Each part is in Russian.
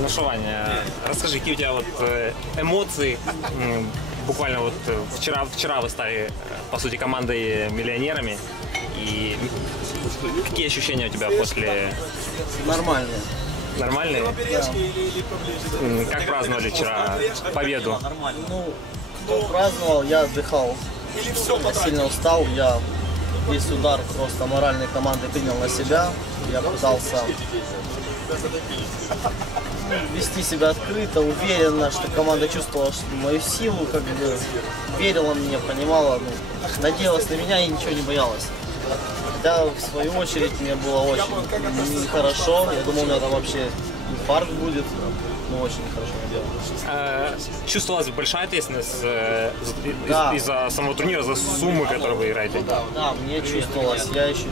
Ну что, Ваня, расскажи, какие у тебя вот эмоции? Буквально вот вчера вы стали, по сути, командой миллионерами. И какие ощущения у тебя после... Нормальные. Нормальные? Да. Как праздновали вчера победу? Ну, кто праздновал, я отдыхал. Я сильно устал, я весь удар просто моральной команды принял на себя. Я пытался вести себя открыто, уверенно, что команда чувствовала мою силу, как бы верила мне, понимала, надеялась на меня и ничего не боялась. Хотя, в свою очередь, мне было очень нехорошо. Я думал, у меня там вообще инфаркт будет. Ну, очень нехорошо мне было. Чувствовалась большая ответственность Да. из-за самого турнира, за суммы, которые вы играете? Да, мне чувствовалось. Я еще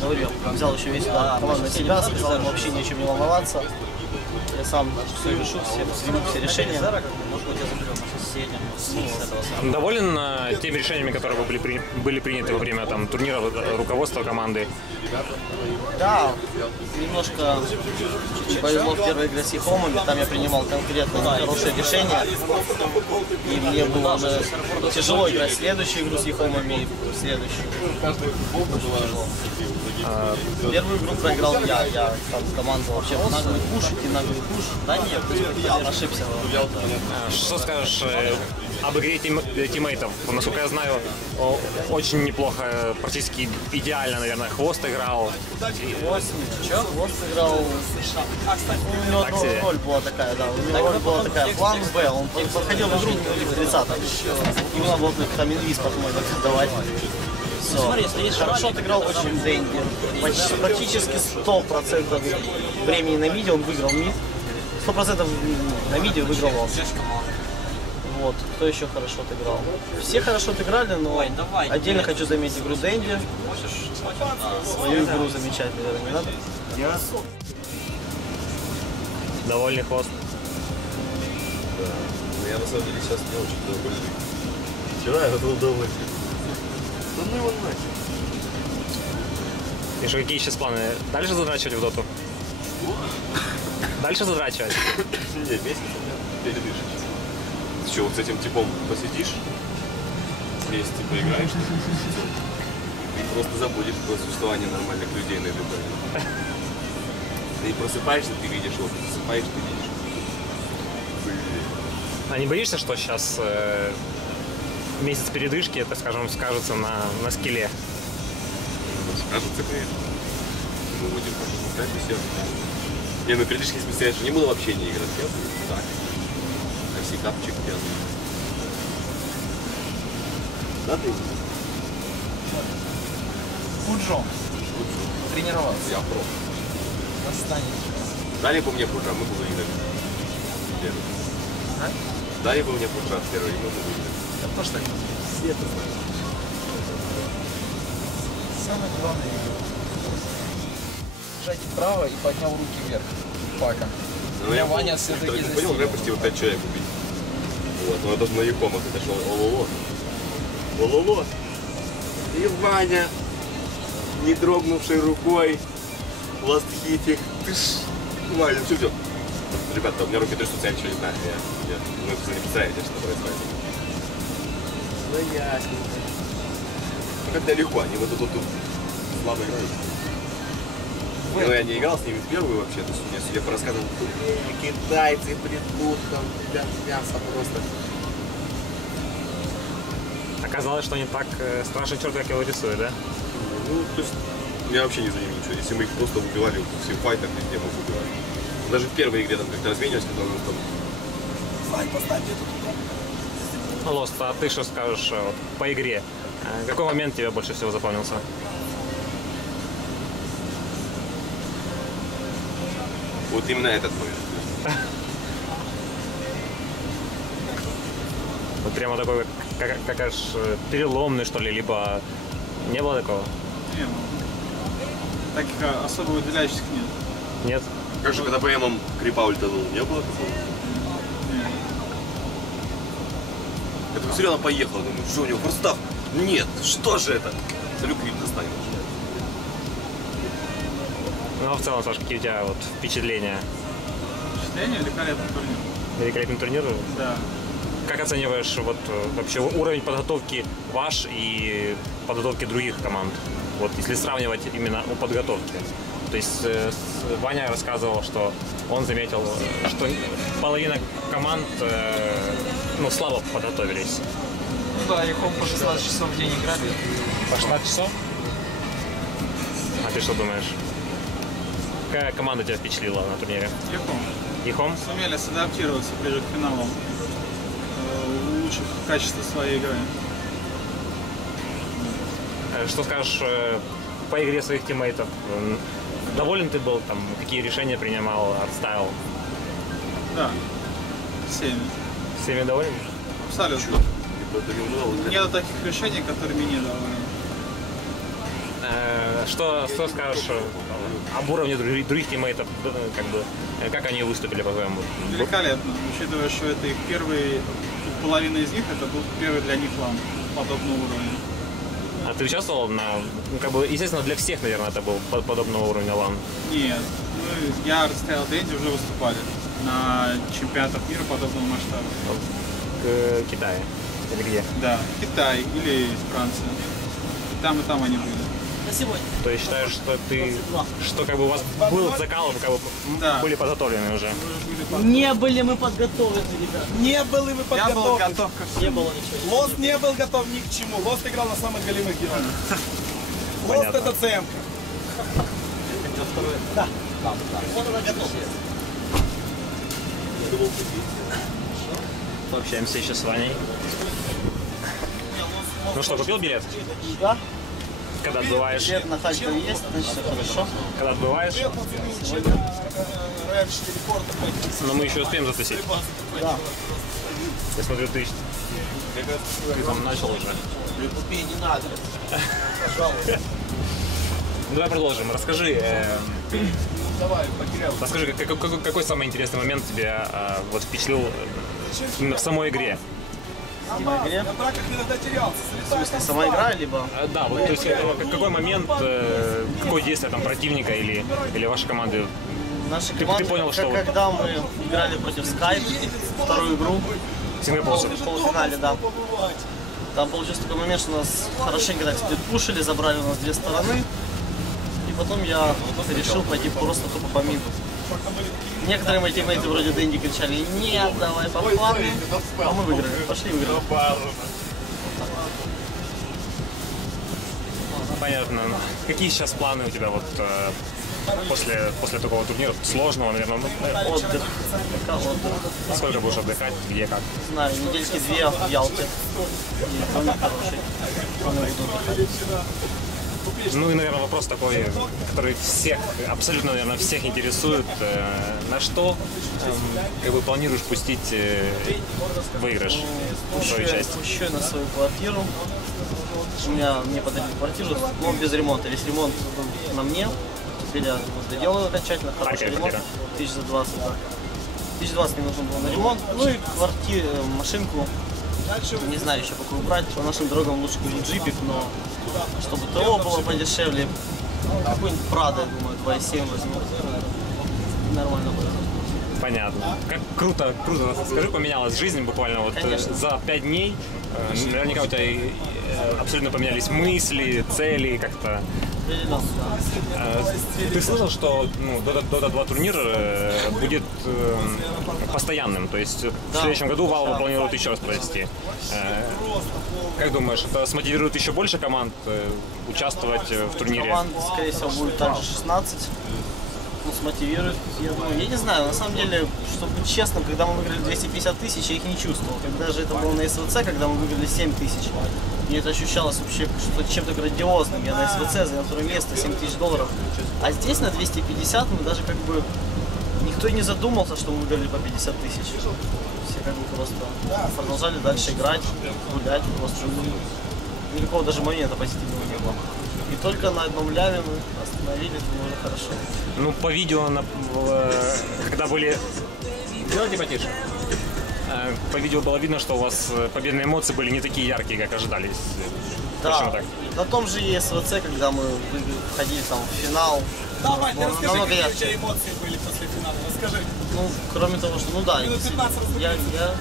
говорю, взял еще весь удар команды на себя, сказал им вообще ни о чем не волноваться. Я сам все решу, все решения. Доволен теми решениями, которые были приняты во время турнира руководства команды? Да, немножко повезло в первой игре с Ехомами, там я принимал конкретно хорошее решение. И мне было уже тяжело играть следующую игру с Ехомами и следующую. Первую игру проиграл я там команда вообще наглый пуш, Да нет, я ошибся. Что скажешь об игре тиммейтов? Насколько я знаю, очень неплохо, практически идеально, наверное, Хвост играл. Хвост играл. У него роль была такая, да. У него роль была такая, план Б. Он подходил в игру в 30-м. Ему надо было там инвиз потом давать. Все. Хорошо отыграл очень Дэнди. Практически 100% времени на миде он выиграл мид. 100% на миде выиграл он. Вот. Кто еще хорошо отыграл? Все хорошо отыграли, но отдельно хочу заметить игру Дэнди. Свою игру замечать, наверное, не надо. Довольный Хвост? Да. Но я на самом деле сейчас не очень довольный. Вчера я был довольный. Да ну его нахер. И что, какие сейчас планы? Дальше задрачивать в доту? Дальше задрачивать? Нет, месяц передышишь. Ты что, вот с этим типом посидишь, вместе поиграешь, и просто забудешь про существование нормальных людей на этой планете. Ты просыпаешься, ты видишь его, ты засыпаешь, ты видишь. А не боишься, что сейчас месяц передышки, это, скажем, скажется на скилле? Скажется, конечно. Мы будем играть и все. Не, ну передышки, если стоять, что не буду вообще не играть. Я буду так. Капчик пьяный. Да ты? Фуджо. Тренировался. Я про. Достанешь. Дали бы мне фуджа, мы бы выиграли. Первый. А? Дали бы мне фуджа первый, и мы бы выиграли. Это то, что все это знают. Самое главное — жать вправо и поднял руки вверх. Пака. Ну, я Ваня все-таки не понял, я почти вот 5 человек убить. Вот, но это же на Якомах, это же ололо. Ололо. И Ваня, не дрогнувшей рукой, ластхитик. Ты ж, Ваня, все. Ребята, у меня руки трясутся, я ничего не знаю. Вы не представляете, что происходит. Ну ясненько. Ну как-то легко, они вот тут слабо играют. Ну, я не играл с ними в первую вообще, то есть я себе порассказывал, китайцы придут, там, мясо просто. Оказалось, что они так страшный черт, как его рисуют, да? Ну, то есть, я вообще не за ними ничего, если мы их просто убивали, в всех файтах везде мы их убивали. Даже в первой игре там как-то разменились, когда мы там... Вань, поставь мне тут. Ну, Лост, а ты что скажешь вот, по игре? Какой момент тебе больше всего запомнился? Вот именно этот момент. Вот прямо такой, как аж переломный, что ли, либо не было такого? Нет, таких особо выделяющих нет. Нет? Как же, когда ПМом крипа ультанул, не было такого? Нет. Я так серьезно поехал, думаю, что у него форстав? Нет, что же это? Смотрю, крип достанет. Ну, а в целом, Саш, какие у тебя вот впечатления? состояние, великолепный турнир. Великолепный турнир. Да. Как оцениваешь вот вообще уровень подготовки ваш и подготовки других команд? Вот если сравнивать именно подготовки. То есть Ваня рассказывал, что он заметил, что половина команд ну, слабо подготовились. Ну да, Ехом по 16 часов в день играли. По 16 часов? А ты что думаешь? Какая команда тебя впечатлила на турнире? Ехом. Ехом? Сумели садаптироваться ближе к финалу. Улучшив качество своей игры. Что скажешь по игре своих тиммейтов? Доволен ты был? Там, какие решения принимал, артстайл? Да. Всеми. Всеми доволен? Абсолютно. Нет таких решений, которыми не доволен. Что скажешь об уровне других тиммейтов? Как бы, как они выступили, по-твоему? Великолепно. Учитывая, что это их первый, половина из них, это был первый для них лан подобного уровня. А ты участвовал на, ну, как бы, естественно, для всех, наверное, это был подобного уровня лан? Нет. Я, Артстайл, Дэнди уже выступали на чемпионатах мира подобного масштаба. В Китае? Или где? Да, Китай или Франция. И там они были. То есть считаешь, что как бы у вас был закал, вы как бы Да. были подготовлены уже? Не были мы подготовлены, ребят. Не были мы Я был подготовлены. готов ко всему. Не было ничего. Лост не был готов ни к чему. Лост играл на самых голевых героях. Лост Понятно. это ЦМ. Вот она готова. Пообщаемся еще с Ваней. Ну что, купил билет? Да? Когда отбываешь? Билет на Харькове есть, значит все хорошо. Когда отбываешь? Но мы еще успеем затусить. Да. Я смотрю, ты там начал уже. Купи, не надо. Ну, давай продолжим. Расскажи, какой самый интересный момент тебя вот впечатлил именно в самой игре? В игре? На браках иногда терялся. В смысле, сама игра, либо... Да, вот то есть какой момент, какое действие там противника или вашей команды? Наша Ты команда, понял, что вот- когда мы играли против Skype, вторую игру, Сингапурцы. в полуфинале, да. Там получился такой момент, что нас хорошенько так сплитпушили, забрали у нас две стороны. И потом я решил пойти просто тупо по миду. Некоторые мои тиммейты вроде Дэнди кричали: нет, давай по флангу. А мы выиграли, пошли выиграли. Понятно. Какие сейчас планы у тебя вот после такого турнира? Сложного, наверное. Отдых. Пока отдых. Сколько будешь отдыхать? Где, как? Не знаю, недельки две в Ялте. И домик хороший. Там я буду отдыхать. Ну и, наверное, вопрос такой, который всех, абсолютно, наверное, всех интересует. На что как бы планируешь пустить выигрыш в свою часть? Пущу я на свою квартиру. Мне подарили квартиру, но без ремонта. Весь ремонт на мне. Теперь я доделаю окончательно хороший Какая ремонт. квартира? 1020, да. 1020 мне нужно было на ремонт. Ну и квартиру, машинку. Не знаю еще какую брать. По нашим дорогам лучше купить джипик, но чтобы ТО было подешевле. Какой-нибудь Прада, я думаю, 2.7 возьму. Нормально будет. Понятно. Как круто. Скажи, поменялась жизнь буквально вот Конечно. за 5 дней. Наверняка у тебя абсолютно поменялись мысли, цели как-то. Определенно, да. Ты слышал, что Dota 2 турнир будет постоянным, то есть в следующем году Valve планирует еще раз провести. Как думаешь, это смотивирует еще больше команд участвовать в турнире? Команд, скорее всего, будет также 16. Ну, смотивирует. Я не знаю, на самом деле, чтобы быть честным, когда мы выиграли 250 тысяч, я их не чувствовал. Когда же это было на СВЦ, когда мы выиграли 7 тысяч, мне это ощущалось вообще что чем-то грандиозным. Я на СВЦ занял второе место, 7 тысяч долларов. А здесь на 250 мы даже как бы... Никто и не задумался, что мы выиграли по 50 тысяч. Все как бы просто продолжали дальше играть, гулять, просто никакого даже момента позитивного не было. И только на одном ляме мы остановились, было уже хорошо. Ну, по видео, когда были... Делайте потише. По видео было видно, что у вас победные эмоции были не такие яркие, как ожидались. Почему Да, так? на том же ЕСВЦ, когда мы входили там в финал, Давай, намного расскажи, какие у ярче. тебя эмоции были после финала. Расскажи. Ну, кроме того, что, ну да, я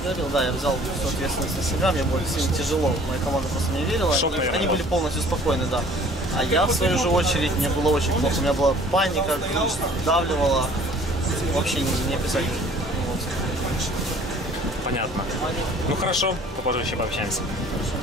говорил, да, я взял всю ответственность на себя, мне было сильно тяжело, моя команда просто не верила, Шок, наверное, они был. были полностью спокойны, да. А я, в свою же очередь, мне было очень плохо, у меня была паника, грудь давливала, вообще не описать эмоций. Понятно. Ну хорошо, попозже еще пообщаемся. Хорошо.